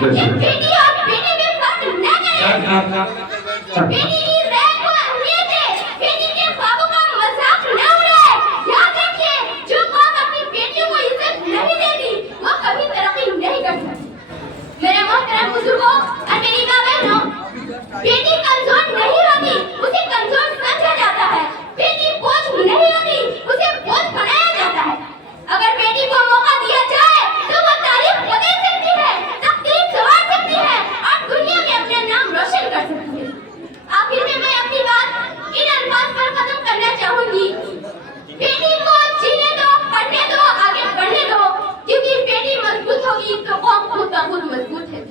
کہ بیٹی اور بیٹے میں فرق نہ کریں، بیٹی کی رینک کو اہمیت دے، بیٹی کے خوابوں کا مذاق نہ اڑائے۔ یاد رکھیے جو قوم اپنی بیٹیوں کو عزت نہیں دیتی وہ کبھی ترقی نہیں کر سکتی۔ میرے محترم بزرگوں اور میری ماں بہنوں، بیٹی کمزور نہیں ہوتی، اسے کمزور سمجھا جاتا ہے۔ بیٹی بوجھ نہیں ہوتی، اسے بوجھ بنایا جاتا ہے۔ اگر بیٹی کو موقع دیا جائے تو وہ تاریخ بدل سکتی ہے، تقدیر سنوار سکتی ہے اور دنیا میں اپنا نام روشن کر سکتی ہے۔ آخر میں اپنی بات ان الفاظ پر ختم کرنا چاہوں گی: بیٹی کو جینے دو، پڑھنے دو، آگے بڑھنے دو، کیونکہ بیٹی مضبوط ہوگی تو قوم خود بخود مضبوط ہے۔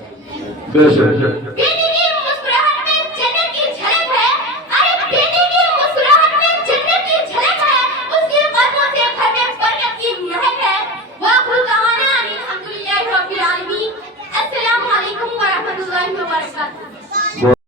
بیٹی کی مسکراہٹ میں جنت کی جھلک ہے، ارے بیٹی کی مسکراہٹ میں جنت کی جھلک ہے، اس کے قدموں سے گھر میں برکت کی مہک ہے۔ وآخر دعوانا ان الحمدللہ رب العالمین۔ السلام علیکم ورحمۃ اللہ وبرکاتہ۔